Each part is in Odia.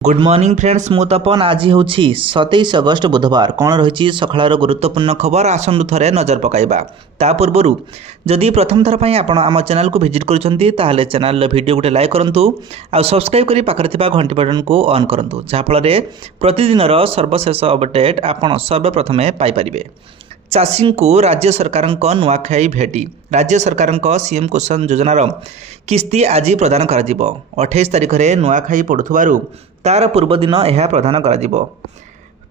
गुड मॉर्निंग फ्रेंड्स मु तपन आज हूँ 27 अगस्त बुधवार कौन रही सकाळ गुरुत्वपूर्ण खबर आसतु थे नजर पकाइबा ता पूर्व जदि प्रथम थर पर आप आम चैनल को विजिट कर चैनल वीडियो गोटे लाइक करूँ आ सब्सक्राइब कर पाखे घंटी बटन को ऑन करूँ जहाँफल प्रतिदिन सर्वशेष अपडेट आप सर्वप्रथम पाइपर। चाषी को राज्य सरकार नुआखाई भेटी राज्य सरकार सीएम कुशल योजनार किस्ती आज प्रदान कर 28 तारिख में नुआखाई पड़ुवर तार पूर्व दिन यह प्रदान कर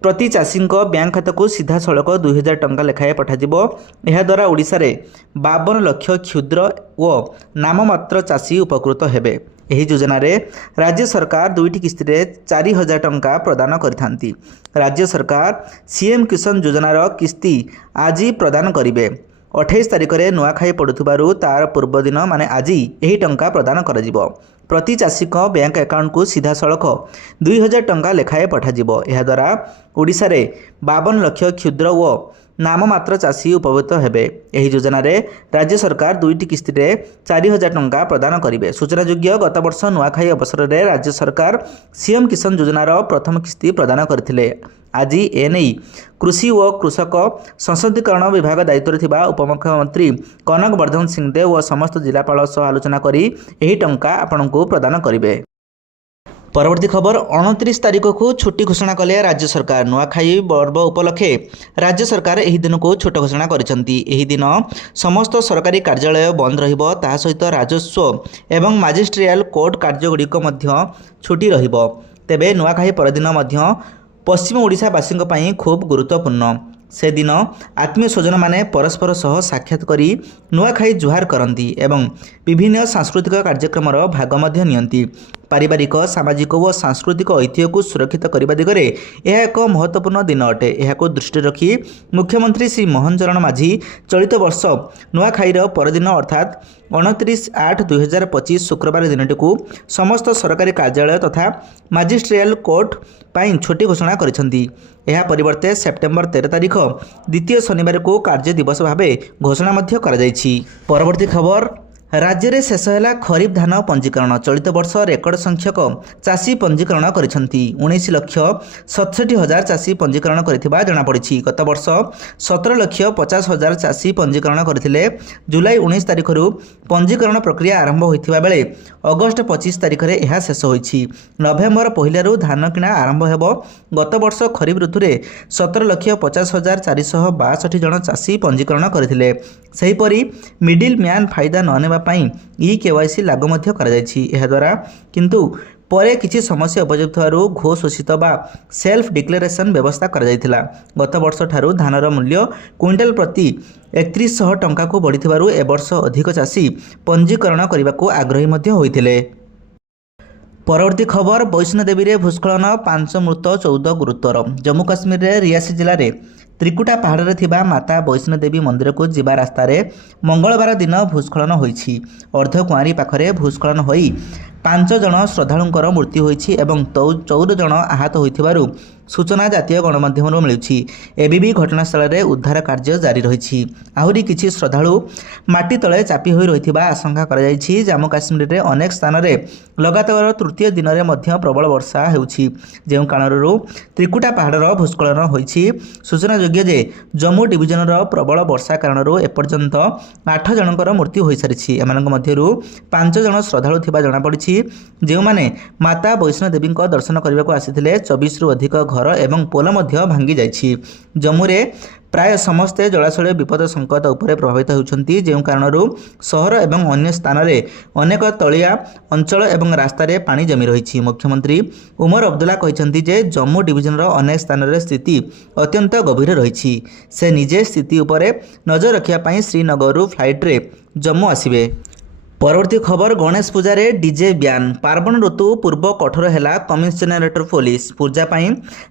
प्रति चाषी बैंक खाता को सीधा सड़क 2000 टंका लेखाएं पठाଯିବ। यह द्वारा ओडिशा रे 52 लाख क्षुद्र व नाममात्र चाषी उपकृत हेबे। एही योजना रे राज्य सरकार दुईटी किस्ती रे 4000 टंका प्रदान करिथांती। राज्य सरकार सीएम किसान योजनार किस्ती आज प्रदान करिवे। 28 तारिख में नुआखाई पड़ुथिबारु तार पूर्व दिन माने आज यही टंका प्रदान कर प्रति चाषी बैंक अकाउंट को सीधा सड़क 2000 टंका लेखाएं पठाଯିବ। यह द्वारा ओडिशा रे 52 लाख क्षुद्र व नाममात्र चाषी उपकृत हेबे। एही योजना रे राज्य सरकार दुईटी किस्ती रे 4000 टंका प्रदान करिवे। सूचनायोग्य गत वर्ष नुआखाई अवसर में राज्य सरकार सीएम किसान योजनार प्रथम किस्ती प्रदान करथिले। आज एने कृषि व कृषक संसदीकरण विभाग दायित्व थिबा उपमुख्यमंत्री कनक वर्धन सिंहदेव व समस्त जिलापाल सह आलोचना करी एही टंका आपनकु प्रदान करिवे। परवर्ती खबर 29 तारिख को छुट्टी घोषणा कले राज्य सरकार। नुआखाई पर्व उपलक्षे राज्य सरकार एही दिन को छोट घोषणा करिसेंती। एही दिन समस्त सरकारी कार्यालय बंद रहिबो। ता सहित राजस्व एवं मजिस्ट्रियल कोर्ट कार्यगुड़िक मध्य छुट्टी रहिबो। तेबे नुआखाई परदिन मध्य पश्चिम ओडिशावासी खूब गुरुत्वपूर्ण। से दिन आत्मीय स्वजन माने परस्पर सह साक्षात करी नुआखाई जुहार करती एवं विभिन्न सांस्कृतिक कार्यक्रम भाग मध्य नियंती। पारिवारिक सामाजिक व सांस्कृतिक ऐतिह्य को सुरक्षित करने दिगरे यह एक महत्वपूर्ण दिन अटे। यह दृष्टि रखी मुख्यमंत्री श्री मोहन चरण माझी चलित वर्ष नुआखाईर परदिन अर्थात 29/8/2025 शुक्रवार दिनटी को समस्त सरकारी कार्यालय तथा मजिस्ट्रियल कोर्ट पाई छुट्टी घोषणा करिसेंती। यह परिवर्ते सेप्टेम्बर 13 तारिख द्वितीय शनिवार को कार्य दिवस भावे घोषणा मध्य करा जायछि। परवर्ती खबर राज्य में शेष है खरीफ धान पंजीकरण। चलित वर्ष रेकर्ड संख्यक चाषी पंजीकरण करिसेंती। 19,67,000 चाषी पंजीकरण करिथिबा जणा पड़िछि। गत वर्ष 17,50,000 चाषी पंजीकरण करथिले। जुलाई 19 तारिख पंजीकरण प्रक्रिया आरंभ होइथिबा बेले अगस्त 25 तारिख में यह शेष होइछि। नवेम्बर पहिलारु धान किणा आरंभ हेबो। गत वर्ष खरीफ ऋतु में 17,50,462 जन चाषी पंजीकरण करथिले। सेहीपरि मिडिल मैन फायदा न नेबा ई केवाईसी लागू मध्य करा जायछि। एहा द्वारा किंतु परे किछि समस्या उपयुक्त थारु घोष घोषित बा सेल्फ डिक्लेरेशन व्यवस्था करा जायथिला। गत वर्ष ठारु धानर मूल्य क्विंटाल प्रति 3100 टंका को बढ़िथिबारु ए वर्ष अधिक चाषी पंजीकरण करने को आग्रही मध्य होइथिले। परवर्ती खबर वैष्णोदेवी रे भूस्खलन 5 मृत 14 गुरुतर। जम्मू काश्मीर रे रियासी जिले में त्रिकुटा पहाड़ में थिबा माता वैष्णोदेवी मंदिर को जीवा रास्तार मंगलवार दिन भूस्खलन होइछि। अर्धकुआरी पाखरे भूस्खलन होई 5 जन श्रद्धालुंकर मृत्यु होइछि एवं 14 जन आहत होइथिबारु सूचना जातीय गणमाध्यम मिलुछि। एबीबी घटनास्थल में उद्धार कार्य जारी रही। आहुरी किछि श्रद्धालु माटी तले चापी होई रहिथिबा आशंका करा जायछि। जम्मू काश्मीर रे अनेक स्थान में लगातार तृतीय दिन में मध्य प्रबल वर्षा हेउछि। जेउ कारणरू त्रिकुटा पहाड़र भूस्खलन होइछि। सूचनायोग्य जे जम्मू डिविजनर प्रबल वर्षा कारणरू एपर्यंत 8 जनकर मृत्यु होई सारिछि। एमानक मध्यरु 5 जन श्रद्धालु थिबा जणा पड़िछि। जेउ माने माता वैष्णोदेवी दर्शन करने को आसिथिले 24 रु अधिक घर एवं पोल मध्य भांगी जाइछि। जम्मू रे प्राय समस्ते जलाशय विपद संकट उपरे प्रभावित होउछन्ति। जेउ कारणरू शहर एवं अन्य स्थान रे अनेक तलिया अंचल एवं रास्ता रे पानी जमी रहिछि। मुख्यमंत्री उमर अब्दुल्ला कहिसन्ति जे जम्मू डिविजनर अनेक स्थान रे स्थिति अत्यंत गंभीर रहिछि। से निजे स्थिति उपरे नजर रखिया पई श्रीनगररू फ्लाइट रे जम्मू आसिबे। परवर्ती खबर गणेश पूजा रे डीजे ब्यान। पार्वण ऋतु पूर्व कठोर है कमिशनरेट पुलिस पूजा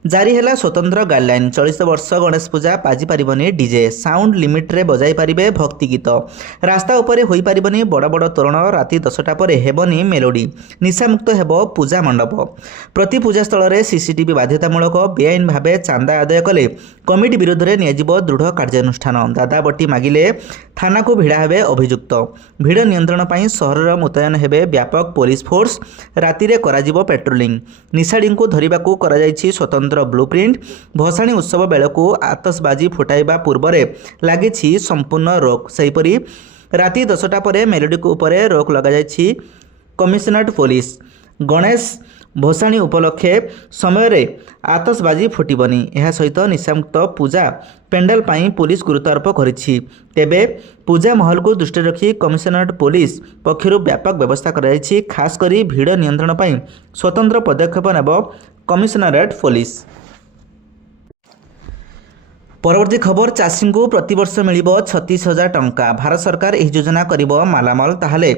जारी है स्वतंत्र गाइडलाइन। 40 वर्ष गणेश पूजा बाजी पारिबनी डीजे साउंड लिमिट रे बजाई पारिबे भक्ति गीत। रास्ता उपरे होई पारिबनी बड़ बड़ तोरण। राति 10टा पर हेबनी मेलोडी। निशामुक्त हेबो पूजा मंडप। प्रति पूजा स्थल रे सीसीटीवी बाध्यतामूलक। बेआईन भावे चांदा आदाय कले कमिटी विरोध में नियाजिबो दृढ़ कार्यानुष्ठान। दादा बटी मागिले थाना को भिड़ा हेबे अभियुक्त। भिड़ नियंत्रण ପାଇଁ ସହରର ମୁତୟନ ହେବେ ବ୍ୟାପକ ପୋଲିସ ଫୋର୍ସ। ରାତିରେ କରାଯିବ ପେଟ୍ରୋଲିଂ। ନିଶାଡିଙ୍କୁ ଧରିବାକୁ କରାଯାଇଛି ସ୍ୱତନ୍ତ୍ର ବ୍ଲୁପ୍ରିଣ୍ଟ। ଭସାଣୀ ଉତ୍ସବ ବେଳକୁ ଆତସବାଜି ଫୁଟାଇବା ପୂର୍ବରେ ଲାଗିଛି ସମ୍ପୂର୍ଣ୍ଣ ରୋକ। ସେହିପରି ରାତି 10ଟା ପରେ ମେଲୋଡି ଉପରେ ରୋକ ଲଗାଯାଇଛି କମିଶନରେଟ୍ ପୋଲିସ। ଗଣେଶ ଭସାଣୀ ଉପଲକ୍ଷେ ସମୟରେ ଆତସବାଜି ଫୁଟିବନି। ଏହା ସହିତ ନିଶାମୁକ୍ତ ପୂଜା ପେଣ୍ଡାଲ ପାଇଁ ପୁଲିସ ଗୁରୁତ୍ୱାରୋପ କରିଛି। ତେବେ ପୂଜା ମହଲକୁ ଦୃଷ୍ଟିରେ ରଖି କମିଶନରେଟ୍ ପୋଲିସ ପକ୍ଷରୁ ବ୍ୟାପକ ବ୍ୟବସ୍ଥା କରାଯାଇଛି। ଖାସ୍ କରି ଭିଡ଼ ନିୟନ୍ତ୍ରଣ ପାଇଁ ସ୍ୱତନ୍ତ୍ର ପଦକ୍ଷେପ ନେବ କମିଶନରେଟ୍ ପୋଲିସ। ପରବର୍ତ୍ତୀ ଖବର, ଚାଷୀଙ୍କୁ ପ୍ରତିବର୍ଷ ମିଳିବ 36,000 ଟଙ୍କା। ଭାରତ ସରକାର ଏହି ଯୋଜନା କରିବ ମାଲାମାଲ। ତାହେଲେ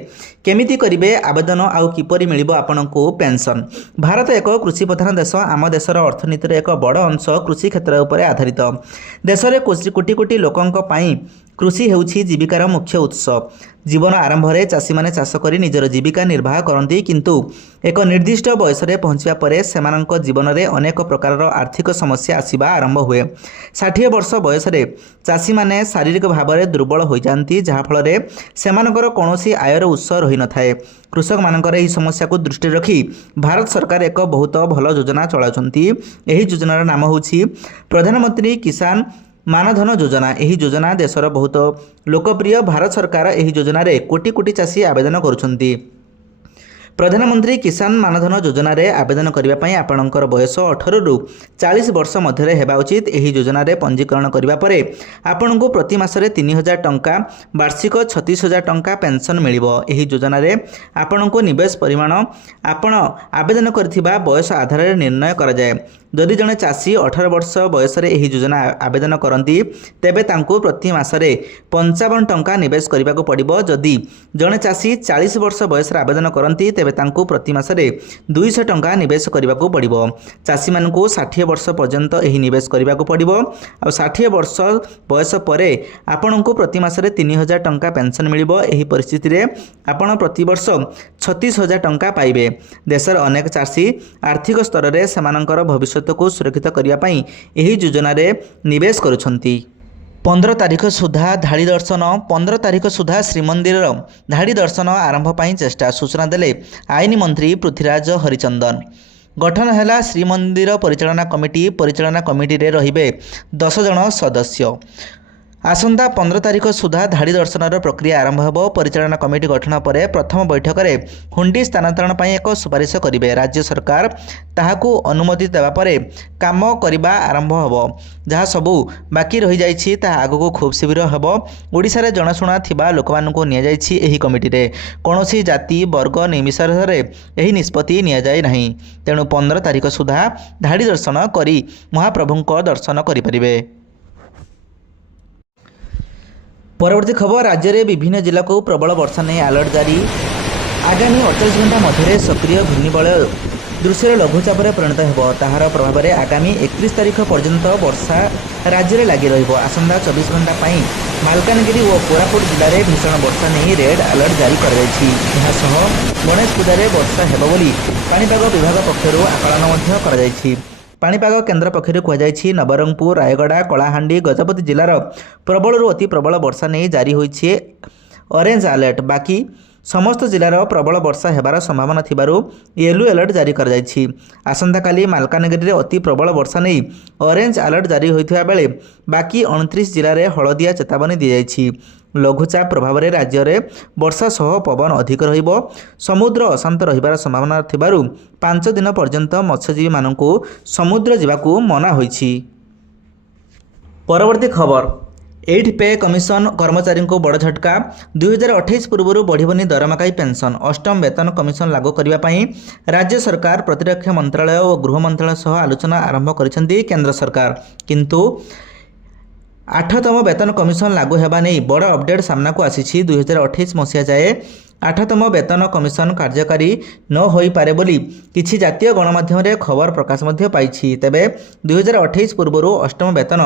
କେମିତି କରିବେ ଆବେଦନ ଆଉ କିପରି ମିଳିବ ଆପଣଙ୍କୁ ପେନ୍ସନ୍? ଭାରତ ଏକ କୃଷି ପ୍ରଧାନ ଦେଶ। ଆମ ଦେଶର ଅର୍ଥନୀତିର ଏକ ବଡ଼ ଅଂଶ କୃଷି କ୍ଷେତ୍ର ଉପରେ ଆଧାରିତ। ଦେଶରେ କୋଟି କୋଟି ଲୋକଙ୍କ ପାଇଁ କୃଷି ହେଉଛି ଜୀବିକାର ମୁଖ୍ୟ ଉତ୍ସ। ଜୀବନ ଆରମ୍ଭରେ ଚାଷୀମାନେ ଚାଷ କରି ନିଜର ଜୀବିକା ନିର୍ବାହ କରନ୍ତି, କିନ୍ତୁ ଏକ ନିର୍ଦ୍ଦିଷ୍ଟ ବୟସରେ ପହଞ୍ଚିବା ପରେ ସେମାନଙ୍କ ଜୀବନରେ ଅନେକ ପ୍ରକାରର ଆର୍ଥିକ ସମସ୍ୟା ଆସିବା ଆରମ୍ଭ ହୁଏ। 60 ବର୍ଷ ବୟସରେ ଚାଷୀମାନେ ଶାରୀରିକ ଭାବରେ ଦୁର୍ବଳ ହୋଇଯାଆନ୍ତି, ଯାହାଫଳରେ ସେମାନଙ୍କର କୌଣସି ଆୟର ଉତ୍ସ ରହିନଥାଏ। କୃଷକମାନଙ୍କର ଏହି ସମସ୍ୟାକୁ ଦୃଷ୍ଟିରେ ରଖି ଭାରତ ସରକାର ଏକ ବହୁତ ଭଲ ଯୋଜନା ଚଳାଉଛନ୍ତି। ଏହି ଯୋଜନାର ନାମ ହେଉଛି ପ୍ରଧାନମନ୍ତ୍ରୀ କିଷାନ ମାନଧନ ଯୋଜନା। ଏହି ଯୋଜନା ଦେଶର ବହୁତ ଲୋକପ୍ରିୟ। ଭାରତ ସରକାର ଏହି ଯୋଜନାରେ କୋଟି କୋଟି ଚାଷୀ ଆବେଦନ କରୁଛନ୍ତି। ପ୍ରଧାନମନ୍ତ୍ରୀ କିଷାନ ମାନଧନ ଯୋଜନାରେ ଆବେଦନ କରିବା ପାଇଁ ଆପଣଙ୍କର ବୟସ 18ରୁ 40 ବର୍ଷ ମଧ୍ୟରେ ହେବା ଉଚିତ। ଏହି ଯୋଜନାରେ ପଞ୍ଜୀକରଣ କରିବା ପରେ ଆପଣଙ୍କୁ ପ୍ରତି ମାସରେ 3,000 ଟଙ୍କା, ବାର୍ଷିକ 36,000 ଟଙ୍କା ପେନ୍ସନ୍ ମିଳିବ। ଏହି ଯୋଜନାରେ ଆପଣଙ୍କୁ ନିବେଶ ପରିମାଣ ଆପଣ ଆବେଦନ କରିଥିବା ବୟସ ଆଧାରରେ ନିର୍ଣ୍ଣୟ କରାଯାଏ। ଯଦି ଜଣେ ଚାଷୀ 18 ବର୍ଷ ବୟସରେ ଏହି ଯୋଜନା ଆବେଦନ କରନ୍ତି, ତେବେ ତାଙ୍କୁ ପ୍ରତି ମାସରେ 55 ଟଙ୍କା ନିବେଶ କରିବାକୁ ପଡ଼ିବ। ଯଦି ଜଣେ ଚାଷୀ 40 ବର୍ଷ ବୟସରେ ଆବେଦନ କରନ୍ତି, ତେବେ ତାଙ୍କୁ ପ୍ରତି ମାସରେ 200 ଟଙ୍କା ନିବେଶ କରିବାକୁ ପଡ଼ିବ। ଚାଷୀମାନଙ୍କୁ 60 ବର୍ଷ ପର୍ଯ୍ୟନ୍ତ ଏହି ନିବେଶ କରିବାକୁ ପଡ଼ିବ। ଆଉ 60 ବର୍ଷ ବୟସ ପରେ ଆପଣଙ୍କୁ ପ୍ରତି ମାସରେ 3,000 ଟଙ୍କା ପେନ୍ସନ୍ ମିଳିବ। ଏହି ପରିସ୍ଥିତିରେ ଆପଣ ପ୍ରତିବର୍ଷ 36,000 ଟଙ୍କା ପାଇବେ। ଦେଶର ଅନେକ ଚାଷୀ ଆର୍ଥିକ ସ୍ତରରେ ସେମାନଙ୍କର ଭବିଷ୍ୟତକୁ ସୁରକ୍ଷିତ କରିବା ପାଇଁ ଏହି ଯୋଜନାରେ ନିବେଶ କରୁଛନ୍ତି। 15 ତାରିଖ ସୁଦ୍ଧା ଧାଡ଼ି ଦର୍ଶନ। 15 ତାରିଖ ସୁଦ୍ଧା ଶ୍ରୀମନ୍ଦିରର ଧାଡ଼ି ଦର୍ଶନ ଆରମ୍ଭ ପାଇଁ ଚେଷ୍ଟା, ସୂଚନା ଦେଲେ ଆଇନ ମନ୍ତ୍ରୀ ପୃଥ୍ୱୀରାଜ ହରିଚନ୍ଦନ। ଗଠନ ହେଲା ଶ୍ରୀମନ୍ଦିର ପରିଚାଳନା କମିଟି। ପରିଚାଳନା କମିଟିରେ ରହିବେ 10 ଜଣ ସଦସ୍ୟ। ଆସନ୍ତା 15 ତାରିଖ ସୁଦ୍ଧା ଧାଡ଼ି ଦର୍ଶନର ପ୍ରକ୍ରିୟା ଆରମ୍ଭ ହେବ। ପରିଚାଳନା କମିଟି ଗଠନ ପରେ ପ୍ରଥମ ବୈଠକରେ ହୁଣ୍ଡି ସ୍ଥାନାନ୍ତରଣ ପାଇଁ ଏକ ସୁପାରିଶ କରିବେ। ରାଜ୍ୟ ସରକାର ତାହାକୁ ଅନୁମତି ଦେବା ପରେ କାମ କରିବା ଆରମ୍ଭ ହେବ। ଯାହା ସବୁ ବାକି ରହିଯାଇଛି ତାହା ଆଗକୁ ଖୁବ୍ ଶୀଘ୍ର ହେବ। ଓଡ଼ିଶାରେ ଜଣାଶୁଣା ଥିବା ଲୋକମାନଙ୍କୁ ନିଆଯାଇଛି ଏହି କମିଟିରେ। କୌଣସି ଜାତି ବର୍ଗ ନିର୍ବିଶେଷରେ ଏହି ନିଷ୍ପତ୍ତି ନିଆଯାଇ ନାହିଁ। ତେଣୁ 15 ତାରିଖ ସୁଦ୍ଧା ଧାଡ଼ି ଦର୍ଶନ କରି ମହାପ୍ରଭୁଙ୍କ ଦର୍ଶନ କରିପାରିବେ। ପରବର୍ତ୍ତୀ ଖବର, ରାଜ୍ୟରେ ବିଭିନ୍ନ ଜିଲ୍ଲାକୁ ପ୍ରବଳ ବର୍ଷା ନେଇ ଆଲର୍ଟ ଜାରି। ଆଗାମୀ 48 ଘଣ୍ଟା ମଧ୍ୟରେ ସକ୍ରିୟ ଘୂର୍ଣ୍ଣିବଳୟ ଦୃଶ୍ୟରେ ଲଘୁଚାପରେ ପରିଣତ ହେବ। ତାହାର ପ୍ରଭାବରେ ଆଗାମୀ 31 ତାରିଖ ପର୍ଯ୍ୟନ୍ତ ବର୍ଷା ରାଜ୍ୟରେ ଲାଗି ରହିବ। ଆସନ୍ତା 24 ଘଣ୍ଟା ପାଇଁ ମାଲକାନଗିରି ଓ କୋରାପୁଟ ଜିଲ୍ଲାରେ ଭୀଷଣ ବର୍ଷା ନେଇ ରେଡ୍ ଆଲର୍ଟ ଜାରି କରାଯାଇଛି। ଏହାସହ ଗଣେଶ ପୂଜାରେ ବର୍ଷା ହେବ ବୋଲି ପାଣିପାଗ ବିଭାଗ ପକ୍ଷରୁ ଆକଳନ ମଧ୍ୟ କରାଯାଇଛି। ପାଣିପାଗ କେନ୍ଦ୍ର ପକ୍ଷରୁ କୁହାଯାଇଛି, ନବରଙ୍ଗପୁର, ରାୟଗଡ଼ା, କଳାହାଣ୍ଡି, ଗଜପତି ଜିଲ୍ଲାର ପ୍ରବଳରୁ ଅତି ପ୍ରବଳ ବର୍ଷା ନେଇ ଜାରି ହୋଇଛି ଅରେଞ୍ଜ ଆଲର୍ଟ। ବାକି ସମସ୍ତ ଜିଲ୍ଲାର ପ୍ରବଳ ବର୍ଷା ହେବାର ସମ୍ଭାବନା ଥିବାରୁ ୟେଲୋ ଆଲର୍ଟ ଜାରି କରାଯାଇଛି। ଆସନ୍ତାକାଲି ମାଲକାନଗିରିରେ ଅତି ପ୍ରବଳ ବର୍ଷା ନେଇ ଅରେଞ୍ଜ ଆଲର୍ଟ ଜାରି ହୋଇଥିବା ବେଳେ ବାକି 29 ଜିଲ୍ଲାରେ ହଳଦିଆ ଚେତାବନୀ ଦିଆଯାଇଛି। ଲଘୁଚାପ ପ୍ରଭାବରେ ରାଜ୍ୟରେ ବର୍ଷା ସହ ପବନ ଅଧିକ ରହିବ। ସମୁଦ୍ର ଅଶାନ୍ତ ରହିବାର ସମ୍ଭାବନା ଥିବାରୁ 5 ଦିନ ପର୍ଯ୍ୟନ୍ତ ମତ୍ସ୍ୟଜୀବୀମାନଙ୍କୁ ସମୁଦ୍ର ଯିବାକୁ ମନା ହୋଇଛି। ପରବର୍ତ୍ତୀ ଖବର, 8 ପେ କମିଶନ କର୍ମଚାରୀଙ୍କୁ ବଡ଼ ଝଟକା। 2028 ପୂର୍ବରୁ ବଢ଼ିବନି ଦରମାକାଇ ପେନ୍ସନ୍। ଅଷ୍ଟମ ବେତନ କମିଶନ ଲାଗୁ କରିବା ପାଇଁ ରାଜ୍ୟ ସରକାର, ପ୍ରତିରକ୍ଷା ମନ୍ତ୍ରାଳୟ ଓ ଗୃହ ମନ୍ତ୍ରାଳୟ ସହ ଆଲୋଚନା ଆରମ୍ଭ କରିଛନ୍ତି କେନ୍ଦ୍ର ସରକାର। କିନ୍ତୁ 8ତମ ବେତନ କମିଶନ ଲାଗୁ ହେବା ନେଇ ବଡ଼ ଅପଡେଟ୍ ସାମ୍ନାକୁ ଆସିଛି। 2028 ମସିହା ଯାଏ 8ତମ ବେତନ କମିଶନ କାର୍ଯ୍ୟକାରୀ ନ ହୋଇପାରେ ବୋଲି କିଛି ଜାତୀୟ ଗଣମାଧ୍ୟମରେ ଖବର ପ୍ରକାଶ ମଧ୍ୟ ପାଇଛି। ତେବେ 2028 ପୂର୍ବରୁ ଅଷ୍ଟମ ବେତନ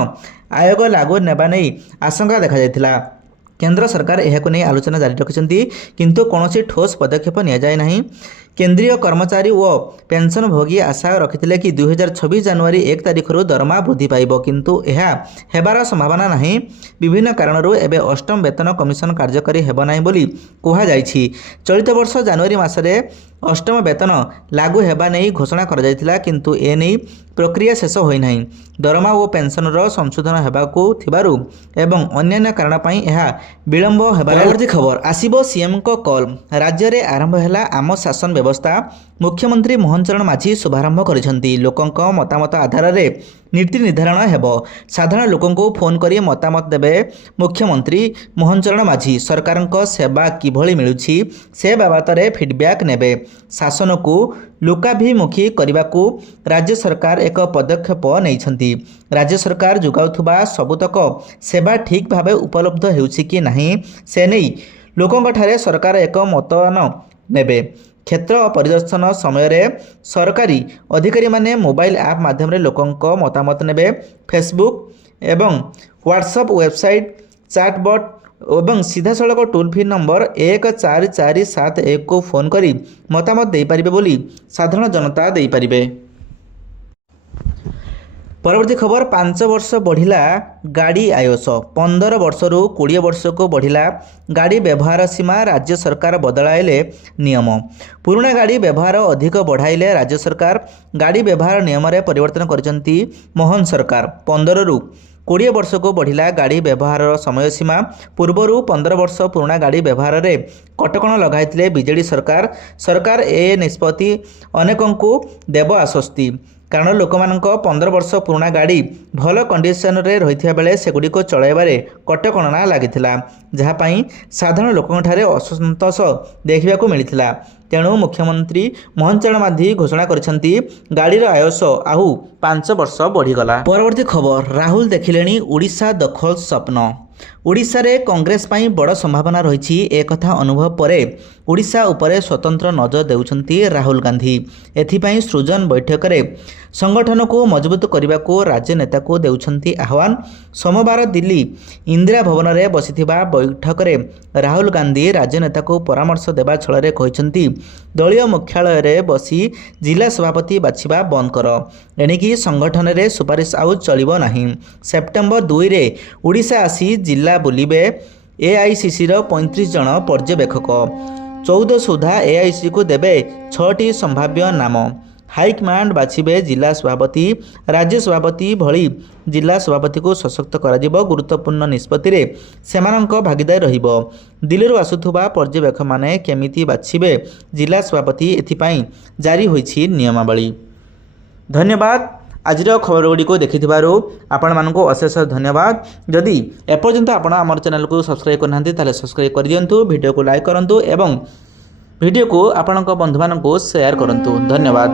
ଆୟୋଗ ଲାଗୁ ନେବା ନେଇ ଆଶଙ୍କା ଦେଖାଯାଇଥିଲା। କେନ୍ଦ୍ର ସରକାର ଏହାକୁ ନେଇ ଆଲୋଚନା ଜାରି ରଖିଛନ୍ତି, କିନ୍ତୁ କୌଣସି ଠୋସ୍ ପଦକ୍ଷେପ ନିଆଯାଇ ନାହିଁ। केंद्रीय कर्मचारी व पेंशनभोगी आशा रखिथिले कि 2026 जनवरी 1 तारिखରୁ दरमा वृद्धि पाइब किंतु ଏହା ହେବାର ସମ୍ଭାବନା ନାହିଁ। ବିଭିନ୍ନ କାରଣରୁ ଏବେ ଅଷ୍ଟମ ବେତନ କମିଶନ କାର୍ଯ୍ୟକାରୀ ହେବ ନାହିଁ ବୋଲି କୁହାଯାଇଛି। ଚଳିତ ବର୍ଷ ଜାନୁଆରୀ ମାସରେ ଅଷ୍ଟମ ବେତନ ଲାଗୁ ହେବା ନେଇ ଘୋଷଣା କରାଯାଇଥିଲା କିନ୍ତୁ ଏ ନେଇ ପ୍ରକ୍ରିୟା ଶେଷ ହୋଇନାହିଁ। ଦରମା ଓ ପେନ୍ସନର ସଂଶୋଧନ ହେବାକୁ ଥିବାରୁ ଏବଂ ଅନ୍ୟାନ୍ୟ କାରଣ ପାଇଁ ଏହା ବିଳମ୍ବ ହେବାର ପରବର୍ତ୍ତୀ ଖବର ଆସିବ ସିଏମଙ୍କ କଲ୍। ରାଜ୍ୟରେ ଆରମ୍ଭ ହେଲା ଆମ ଶାସନ ବ୍ୟବସ୍ଥା। ମୁଖ୍ୟମନ୍ତ୍ରୀ ମୋହନ ଚରଣ ମାଝୀ ଶୁଭାରମ୍ଭ କରିଛନ୍ତି। ଲୋକଙ୍କ ମତାମତ ଆଧାରରେ ନୀତି ନିର୍ଦ୍ଧାରଣ ହେବ। ସାଧାରଣ ଲୋକଙ୍କୁ ଫୋନ୍ କରି ମତାମତ ଦେବେ ମୁଖ୍ୟମନ୍ତ୍ରୀ ମୋହନ ଚରଣ ମାଝୀ। ସରକାରଙ୍କ ସେବା କିଭଳି ମିଳୁଛି ସେ ବାବଦରେ ଫିଡବ୍ୟାକ୍ ନେବେ। ଶାସନକୁ ଲୋକାଭିମୁଖୀ କରିବାକୁ ରାଜ୍ୟ ସରକାର ଏକ ପଦକ୍ଷେପ ନେଇଛନ୍ତି। ରାଜ୍ୟ ସରକାର ଯୋଗାଉଥିବା ସବୁତକ ସେବା ଠିକ୍ ଭାବେ ଉପଲବ୍ଧ ହେଉଛି କି ନାହିଁ ସେ ନେଇ ଲୋକଙ୍କଠାରେ ସରକାର ଏକ ମତଦାନ ନେବେ। କ୍ଷେତ୍ର ପରିଦର୍ଶନ ସମୟରେ ସରକାରୀ ଅଧିକାରୀମାନେ ମୋବାଇଲ ଆପ୍ ମାଧ୍ୟମରେ ଲୋକଙ୍କ ମତାମତ ନେବେ। ଫେସବୁକ୍ ଏବଂ ହ୍ୱାଟ୍ସଆପ୍ ୱେବସାଇଟ୍ ଚାଟବଟ୍ ଏବଂ ସିଧାସଳଖ ଟୋଲ୍ ଫ୍ରି ନମ୍ବର 14471କୁ ଫୋନ୍ କରି ମତାମତ ଦେଇପାରିବେ ବୋଲି ସାଧାରଣ ଜନତା ଦେଇପାରିବେ। ପରବର୍ତ୍ତୀ ଖବର 5 ବର୍ଷ ବଢ଼ିଲା ଗାଡ଼ି ଆୟୁଷ। 15 ବର୍ଷରୁ 20 ବର୍ଷକୁ ବଢ଼ିଲା ଗାଡ଼ି ବ୍ୟବହାର ସୀମା। ରାଜ୍ୟ ସରକାର ବଦଳାଇଲେ ନିୟମ। ପୁରୁଣା ଗାଡ଼ି ବ୍ୟବହାର ଅଧିକ ବଢ଼ାଇଲେ ରାଜ୍ୟ ସରକାର। ଗାଡ଼ି ବ୍ୟବହାର ନିୟମରେ ପରିବର୍ତ୍ତନ କରିଛନ୍ତି ମୋହନ ସରକାର। 15ରୁ 20 ବର୍ଷକୁ ବଢ଼ିଲା ଗାଡ଼ି ବ୍ୟବହାରର ସମୟସୀମା। ପୂର୍ବରୁ 15 ବର୍ଷ ପୁରୁଣା ଗାଡ଼ି ବ୍ୟବହାରରେ କଟକଣା ଲଗାଇଥିଲେ ବିଜେଡ଼ି ସରକାର। ସରକାର ଏ ନିଷ୍ପତ୍ତି ଅନେକଙ୍କୁ ଦେବ ଆଶ୍ୱସ୍ତି। କାରଣ ଲୋକମାନଙ୍କ 15 ବର୍ଷ ପୁରୁଣା ଗାଡ଼ି ଭଲ କଣ୍ଡିସନରେ ରହିଥିବା ବେଳେ ସେଗୁଡ଼ିକୁ ଚଳାଇବାରେ କଟକଣା ଲାଗିଥିଲା, ଯାହା ପାଇଁ ସାଧାରଣ ଲୋକଙ୍କଠାରେ ଅସନ୍ତୋଷ ଦେଖିବାକୁ ମିଳିଥିଲା। ତେଣୁ ମୁଖ୍ୟମନ୍ତ୍ରୀ ମୋହନ ଚରଣ ମାଝୀ ଘୋଷଣା କରିଛନ୍ତି ଗାଡ଼ିର ଆୟୁଷ ଆଉ 5 ବର୍ଷ ବଢ଼ିଗଲା। ପରବର୍ତ୍ତୀ ଖବର ରାହୁଲ ଦେଖିଲେଣି ଓଡ଼ିଶା ଦଖଲ ସ୍ୱପ୍ନ। ଓଡ଼ିଶାରେ କଂଗ୍ରେସ ପାଇଁ ବଡ଼ ସମ୍ଭାବନା ରହିଛି ଏକଥା ଅନୁଭବ ପରେ ଓଡ଼ିଶା ଉପରେ ସ୍ୱତନ୍ତ୍ର ନଜର ଦେଉଛନ୍ତି ରାହୁଲ ଗାନ୍ଧୀ। ଏଥିପାଇଁ ସୃଜନ ବୈଠକରେ ସଂଗଠନକୁ ମଜବୁତ କରିବାକୁ ରାଜନେତାକୁ ଦେଉଛନ୍ତି ଆହ୍ୱାନ। ସୋମବାର ଦିଲ୍ଲୀ ଇନ୍ଦିରା ଭବନରେ ବସିଥିବା ବୈଠକରେ ରାହୁଲ ଗାନ୍ଧୀ ରାଜନେତାକୁ ପରାମର୍ଶ ଦେବା ଛଳରେ କହିଛନ୍ତି ଦଳୀୟ ମୁଖ୍ୟାଳୟରେ ବସି ଜିଲ୍ଲା ସଭାପତି ବାଛିବା ବନ୍ଦ କର। ଏଣିକି ସଂଗଠନରେ ସୁପାରିଶ ଆଉ ଚଳିବ ନାହିଁ। ସେପ୍ଟେମ୍ବର 2ରେ ଓଡ଼ିଶା ଆସି ଜିଲ୍ଲା ବୁଲିବେ ଏଆଇସିସିର 35 ଜଣ ପର୍ଯ୍ୟବେକ୍ଷକ। 14 ସୁଦ୍ଧା ଏଆଇସିସିକୁ ଦେବେ 6ଟି ସମ୍ଭାବ୍ୟ ନାମ। ହାଇକମାଣ୍ଡ ବାଛିବେ ଜିଲ୍ଲା ସଭାପତି, ରାଜ୍ୟ ସଭାପତି ଭଳି ଜିଲ୍ଲା ସଭାପତିକୁ ସଶକ୍ତ କରାଯିବ। ଗୁରୁତ୍ୱପୂର୍ଣ୍ଣ ନିଷ୍ପତ୍ତିରେ ସେମାନଙ୍କ ଭାଗିଦାରୀ ରହିବ। ଦିଲ୍ଲୀରୁ ଆସୁଥିବା ପର୍ଯ୍ୟବେକ୍ଷକମାନେ କେମିତି ବାଛିବେ ଜିଲ୍ଲା ସଭାପତି ଏଥିପାଇଁ ଜାରି ହୋଇଛି ନିୟମାବଳୀ। ଧନ୍ୟବାଦ। ଆଜିର ଖବରଗୁଡ଼ିକୁ ଦେଖିଥିବାରୁ ଆପଣମାନଙ୍କୁ ଅଶେଷ ଧନ୍ୟବାଦ। ଯଦି ଏପର୍ଯ୍ୟନ୍ତ ଆପଣ ଆମର ଚ୍ୟାନେଲକୁ ସବସ୍କ୍ରାଇବ୍ କରିନାହାନ୍ତି ତାହେଲେ ସବସ୍କ୍ରାଇବ୍ କରିଦିଅନ୍ତୁ, ଭିଡ଼ିଓକୁ ଲାଇକ୍ କରନ୍ତୁ ଏବଂ ଭିଡ଼ିଓକୁ ଆପଣଙ୍କ ବନ୍ଧୁମାନଙ୍କୁ ସେୟାର କରନ୍ତୁ। ଧନ୍ୟବାଦ।